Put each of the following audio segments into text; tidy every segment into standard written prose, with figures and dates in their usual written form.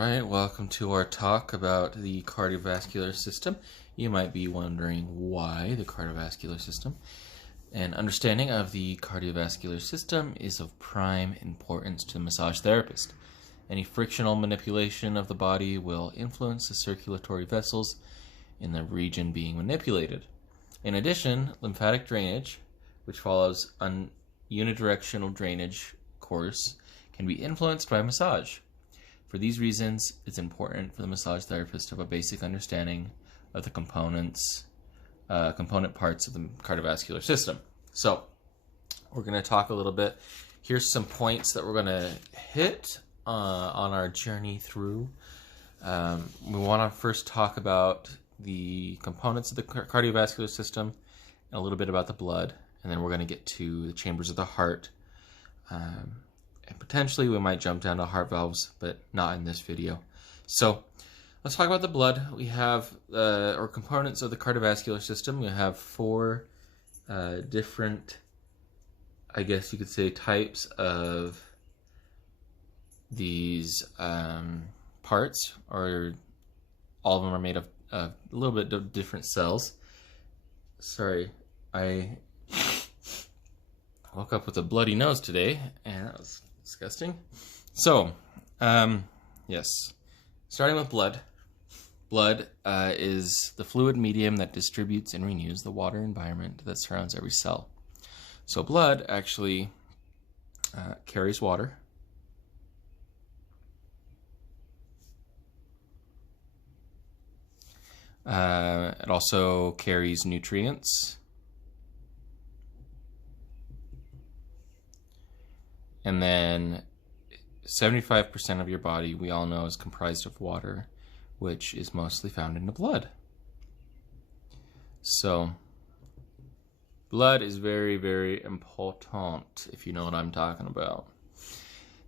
Alright, welcome to our talk about the cardiovascular system. You might be wondering why the cardiovascular system. An understanding of the cardiovascular system is of prime importance to the massage therapist. Any frictional manipulation of the body will influence the circulatory vessels in the region being manipulated. In addition, lymphatic drainage, which follows an unidirectional drainage course, can be influenced by massage. For these reasons, it's important for the massage therapist to have a basic understanding of the component parts of the cardiovascular system. So, we're going to talk a little bit. Here's some points that we're going to hit on our journey through. We want to first talk about the components of the cardiovascular system and a little bit about the blood, and then we're going to get to the chambers of the heart. And potentially we might jump down to heart valves, but not in this video. So let's talk about the blood. We have, or components of the cardiovascular system. We have four different, I guess you could say, types of these parts, or all of them are made of a little bit of different cells. Sorry, I woke up with a bloody nose today, and that was disgusting. So, yes, starting with blood. Blood is the fluid medium that distributes and renews the water environment that surrounds every cell. So blood actually carries water. It also carries nutrients. And then 75% of your body, we all know, is comprised of water, which is mostly found in the blood. So, blood is very, very important, if you know what I'm talking about.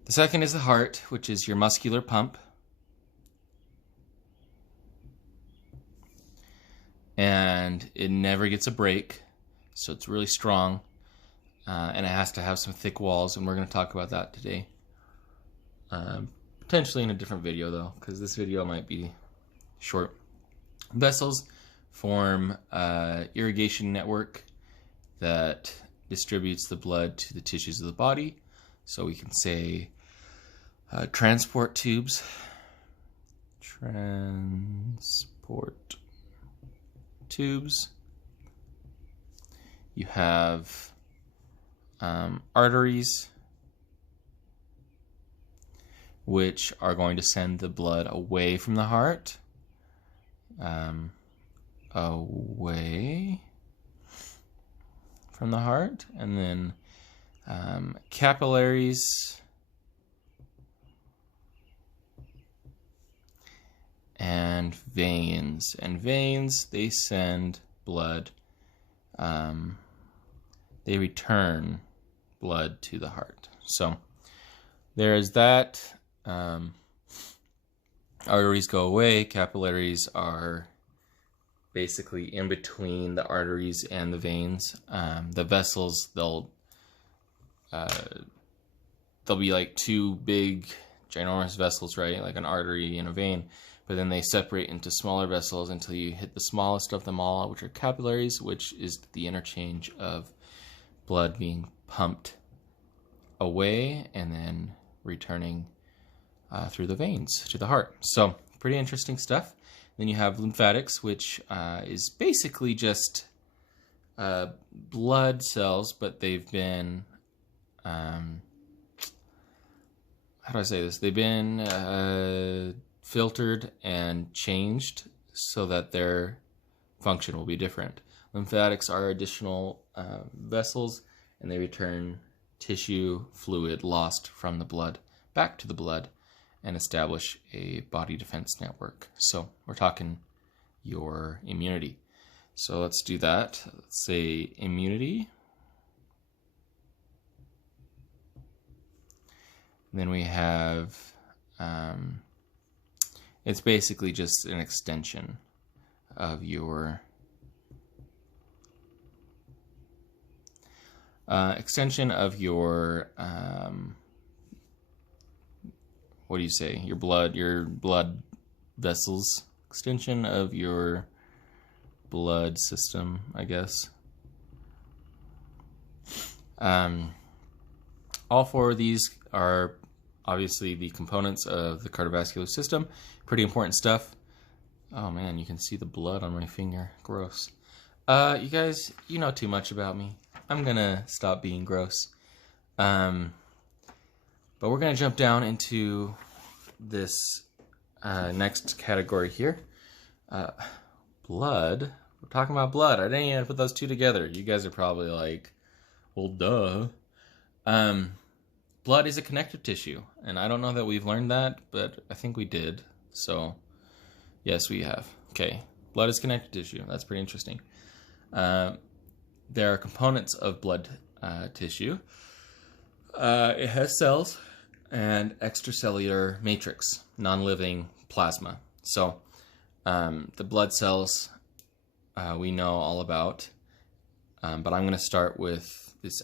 The second is the heart, which is your muscular pump. And it never gets a break, so it's really strong. And it has to have some thick walls, and we're going to talk about that today. Potentially in a different video, though, because this video might be short. Vessels form an irrigation network that distributes the blood to the tissues of the body. So we can say transport tubes. Transport tubes. You have arteries, which are going to send the blood away from the heart, and then capillaries, and veins. And veins, they send blood, they return blood to the heart. So there is that. Arteries go away. Capillaries are basically in between the arteries and the veins. The vessels, they'll be like two big, ginormous vessels, right? Like an artery and a vein. But then they separate into smaller vessels until you hit the smallest of them all, which are capillaries, which is the interchange of blood being pumped away and then returning through the veins to the heart. So pretty interesting stuff. Then you have lymphatics, which is basically just blood cells, but they've been, how do I say this? They've been filtered and changed so that their function will be different. Lymphatics are additional vessels, and they return tissue fluid lost from the blood back to the blood and establish a body defense network. So we're talking your immunity. So let's do that. Let's say immunity. Then we have, it's basically just an extension of your what do you say? Your blood vessels, extension of your blood system, I guess. All four of these are obviously the components of the cardiovascular system. Pretty important stuff. Oh man, you can see the blood on my finger. Gross. You guys, you know too much about me. I'm gonna stop being gross. But we're gonna jump down into this next category here. Blood. We're talking about blood. I didn't even put those two together. You guys are probably like, well, duh. Blood is a connective tissue, and I don't know that we've learned that, but I think we did. So, yes, we have. Okay, blood is connective tissue. That's pretty interesting. There are components of blood tissue. It has cells and extracellular matrix, non-living plasma. So, the blood cells we know all about, but I'm going to start with this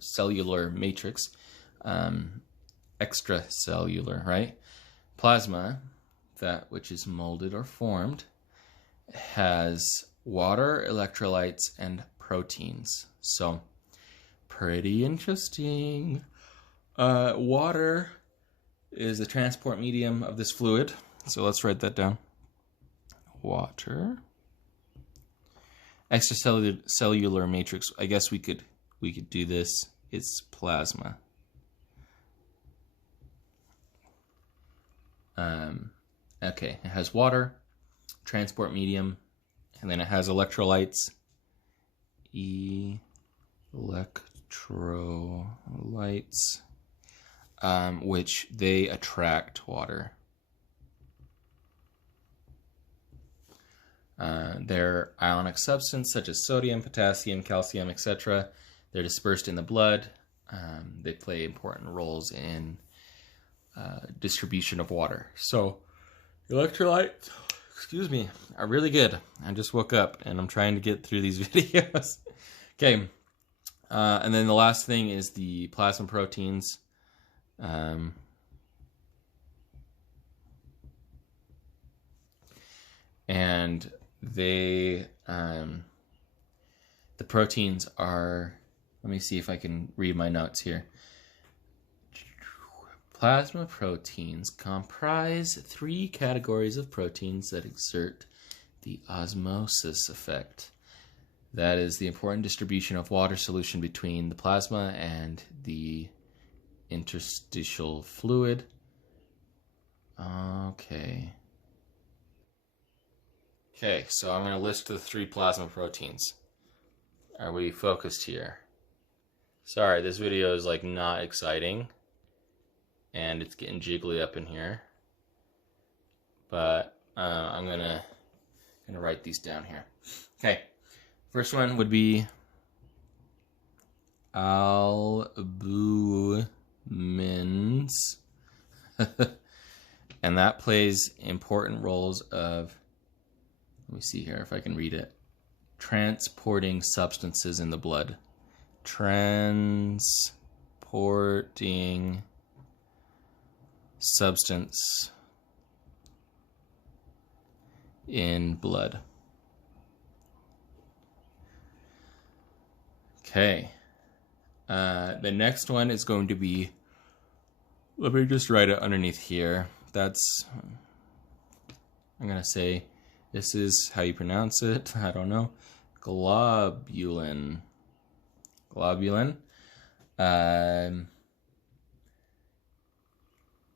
cellular matrix. Extracellular, right? Plasma, that which is molded or formed, has water, electrolytes, and proteins. So, pretty interesting. Water is the transport medium of this fluid. So let's write that down. Water. Extracellular matrix. I guess we could do this. It's plasma. Okay, it has water, transport medium, and then it has electrolytes. Electrolytes, which they attract water. They're ionic substance such as sodium, potassium, calcium, etc. They're dispersed in the blood. They play important roles in distribution of water. So, electrolytes, excuse me, are really good. I just woke up and I'm trying to get through these videos. Okay, and then the last thing is the plasma proteins. And they, the proteins are, let me see if I can read my notes here. Plasma proteins comprise 3 categories of proteins that exert the osmosis effect. That is the important distribution of water solution between the plasma and the interstitial fluid. Okay, so I'm going to list the 3 plasma proteins. Are we focused here? Sorry, this video is like not exciting. And it's getting jiggly up in here. But I'm gonna write these down here. Okay, first one would be albumins. And that plays important roles of, let me see here if I can read it, transporting substances in the blood. Transporting substance in blood. Okay. The next one is going to be, let me just write it underneath here. That's, I'm going to say, this is how you pronounce it. I don't know. Globulin. Globulin.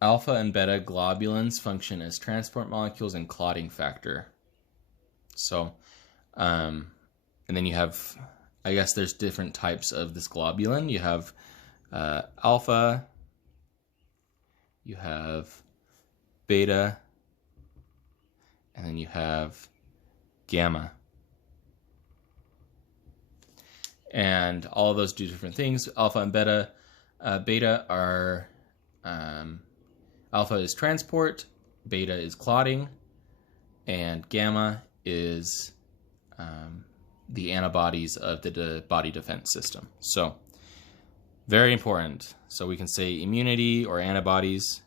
Alpha and beta globulins function as transport molecules and clotting factor. So, and then you have, I guess there's different types of this globulin. You have alpha, you have beta, and then you have gamma. And all of those do different things. Alpha and beta. Beta are, alpha is transport, beta is clotting, and gamma is the antibodies of the body defense system. So, very important. So we can say immunity or antibodies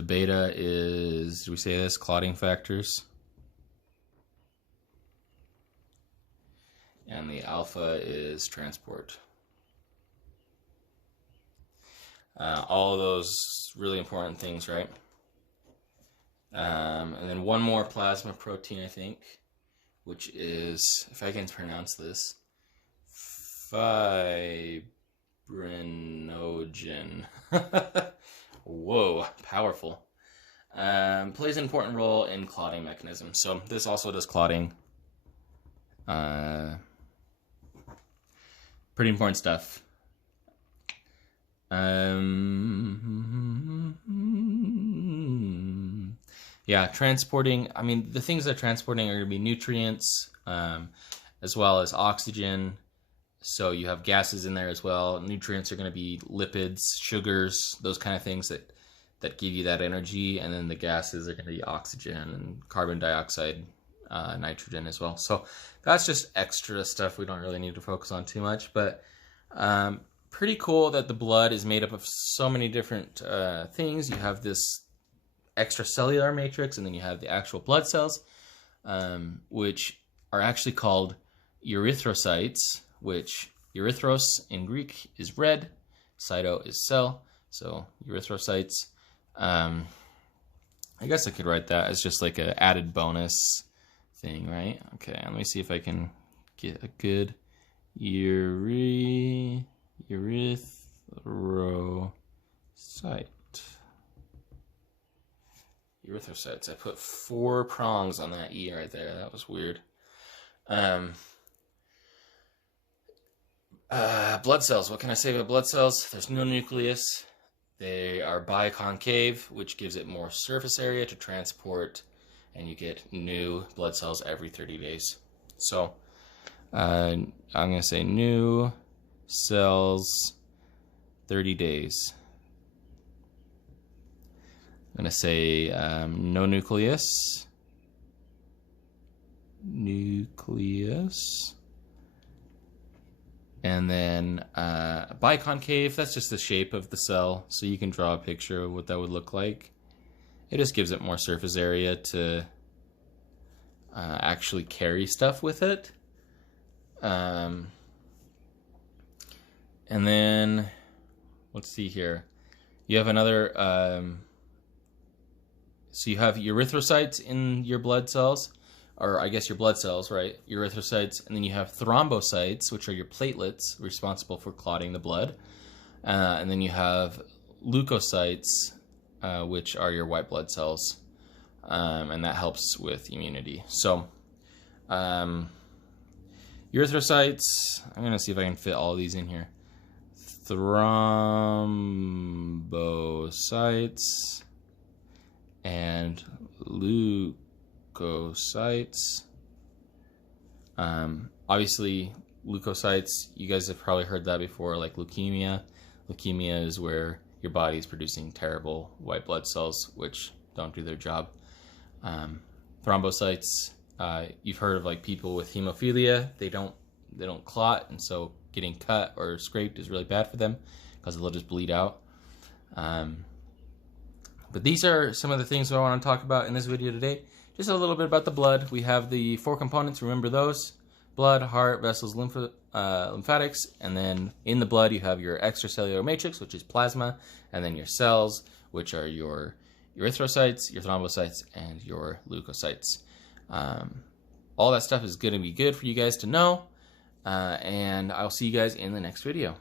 The beta is, did we say this? Clotting factors. And the alpha is transport. All of those really important things, right? And then one more plasma protein, I think, which is, if I can pronounce this, fibrinogen. Whoa, powerful. Plays an important role in clotting mechanism. So this also does clotting. Pretty important stuff. Yeah, transporting, I mean, the things that are transporting are going to be nutrients, as well as oxygen. So you have gases in there as well. Nutrients are going to be lipids, sugars, those kind of things that give you that energy. And then the gases are going to be oxygen and carbon dioxide, nitrogen as well. So that's just extra stuff we don't really need to focus on too much. But pretty cool that the blood is made up of so many different things. You have this extracellular matrix, and then you have the actual blood cells, which are actually called erythrocytes, which erythros in Greek is red, cyto is cell, so erythrocytes. I guess I could write that as just like an added bonus thing, right? Okay, let me see if I can get a good erythrocyte. Erythrocytes. I put 4 prongs on that E right there. That was weird. Blood cells. What can I say about blood cells? There's no nucleus. They are biconcave, which gives it more surface area to transport, and you get new blood cells every 30 days. So I'm going to say new cells 30 days. I'm going to say no nucleus. Nucleus. And then biconcave, that's just the shape of the cell. So you can draw a picture of what that would look like. It just gives it more surface area to actually carry stuff with it. And then, let's see here. You have another, so you have erythrocytes in your blood cells, or I guess your blood cells, right? Erythrocytes, and then you have thrombocytes, which are your platelets responsible for clotting the blood. And then you have leukocytes, which are your white blood cells, and that helps with immunity. So, erythrocytes, I'm going to see if I can fit all of these in here. Thrombocytes and leukocytes. Obviously, leukocytes, you guys have probably heard that before, like leukemia. Leukemia is where your body is producing terrible white blood cells, which don't do their job. Thrombocytes, you've heard of like people with hemophilia. They don't clot, and so getting cut or scraped is really bad for them because they'll just bleed out. But these are some of the things I want to talk about in this video today. Just a little bit about the blood. We have the 4 components. Remember those: blood, heart, vessels, lymphatics. And then in the blood, you have your extracellular matrix, which is plasma, and then your cells, which are your erythrocytes, your thrombocytes, and your leukocytes. All that stuff is going to be good for you guys to know. And I'll see you guys in the next video.